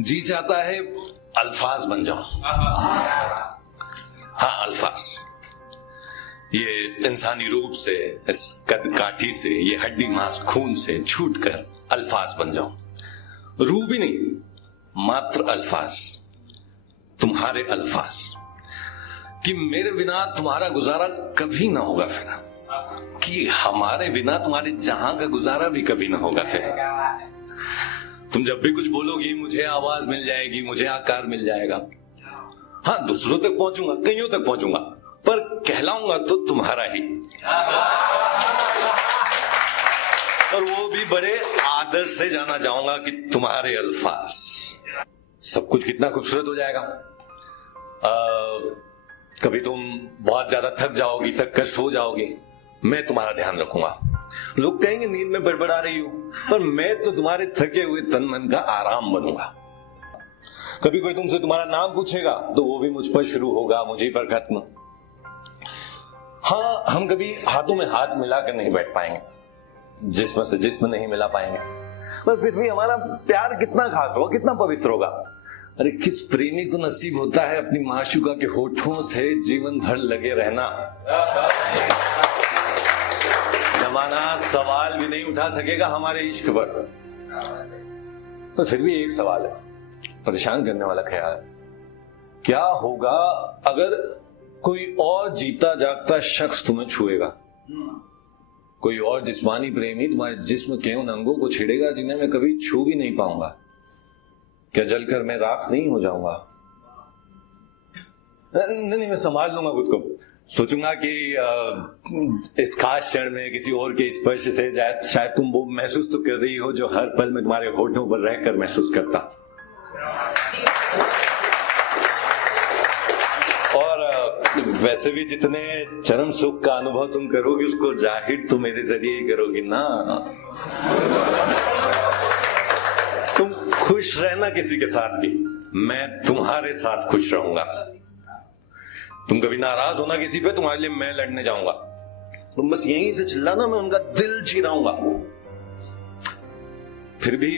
जी चाहता है अल्फाज बन जाऊं। हाँ, अल्फाज। ये इंसानी रूप से, इस कद काठी से, ये हड्डी मांस खून से छूटकर अल्फाज बन जाऊं। रूह भी नहीं, मात्र अल्फाज, तुम्हारे अल्फाज, कि मेरे बिना तुम्हारा गुजारा कभी ना होगा फिर, कि हमारे बिना तुम्हारे जहां का गुजारा भी कभी ना होगा फिर। तुम जब भी कुछ बोलोगी मुझे आवाज मिल जाएगी, मुझे आकार मिल जाएगा। हाँ, दूसरों तक पहुंचूंगा, कईयों तक पहुंचूंगा, पर कहलाऊंगा तो तुम्हारा ही, और वो भी बड़े आदर से जाना चाहूंगा कि तुम्हारे अल्फाज। सब कुछ कितना खूबसूरत हो जाएगा। कभी तुम बहुत ज्यादा थक जाओगी, थक कर सो जाओगी, मैं तुम्हारा ध्यान रखूंगा। लोग कहेंगे नींद में बड़बड़ा रही हो, पर मैं तो तुम्हारे थके हुए तन मन का आराम बनूंगा। कभी कोई तुमसे तुम्हारा नाम पूछेगा तो वो भी मुझ पर शुरू होगा, मुझे पर खत्म। हाँ, हम कभी हाथों में हाथ मिलाकर नहीं बैठ पाएंगे, जिस्म से जिस्म नहीं मिला पाएंगे, पर फिर भी हमारा प्यार कितना खास होगा, कितना पवित्र होगा। अरे किस प्रेमी को नसीब होता है अपनी माशूका के होठों से जीवन भर लगे रहना। जमाना सवाल भी नहीं उठा सकेगा हमारे इश्क पर। तो फिर भी एक सवाल है, परेशान करने वाला ख्याल, क्या होगा अगर कोई और जीता जागता शख्स तुम्हें छुएगा? कोई और जिस्मानी प्रेमी तुम्हारे जिस्म के उन अंगों को छेड़ेगा जिन्हें मैं कभी छू भी नहीं पाऊंगा। क्या जलकर मैं राख नहीं हो जाऊंगा? नहीं, मैं संभाल लूंगा खुद को। सोचूंगा कि इस खास क्षण में किसी और के स्पर्श से शायद तुम वो महसूस तो कर रही हो जो हर पल में तुम्हारे होठों पर रहकर महसूस करता। और वैसे भी जितने चरम सुख का अनुभव तुम करोगी उसको जाहिर तो मेरे जरिए ही करोगी ना। तुम खुश रहना किसी के साथ भी, मैं तुम्हारे साथ खुश रहूंगा। तुम कभी नाराज होना किसी पे, तुम्हारे लिए मैं लड़ने जाऊंगा। तुम बस यहीं से चिल्लाना, मैं उनका दिल चीराऊंगा। फिर भी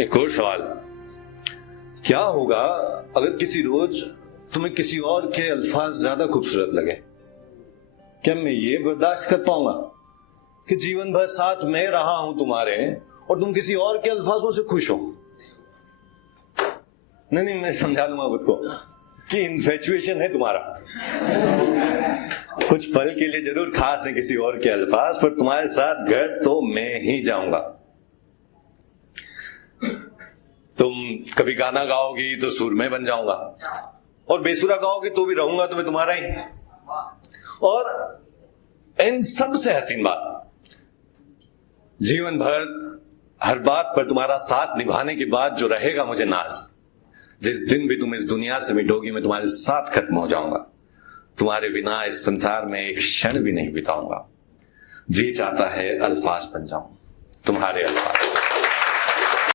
एक और सवाल, क्या होगा अगर किसी रोज तुम्हें किसी और के अल्फाज ज्यादा खूबसूरत लगे? क्या मैं ये बर्दाश्त कर पाऊंगा कि जीवन भर साथ में रहा हूं तुम्हारे और तुम किसी और के अल्फाजों से खुश हो? नहीं, मैं समझा लूंगा खुद को कि इन्फेचुएशन है तुम्हारा। कुछ पल के लिए जरूर खास है किसी और के अल्फाज, पर तुम्हारे साथ घर तो मैं ही जाऊंगा। तुम कभी गाना गाओगी तो सुर में बन जाऊंगा, और बेसुरा गाओगी तो भी रहूंगा तो मैं तुम्हारा ही। और इन सब से हसीन बात, जीवन भर हर बात पर तुम्हारा साथ निभाने के बाद जो रहेगा मुझे नाज, जिस दिन भी तुम इस दुनिया से मिटोगी मैं तुम्हारे साथ खत्म हो जाऊंगा। तुम्हारे बिना इस संसार में एक क्षण भी नहीं बिताऊंगा। जी चाहता है अल्फाज बन जाऊं, तुम्हारे अल्फाज।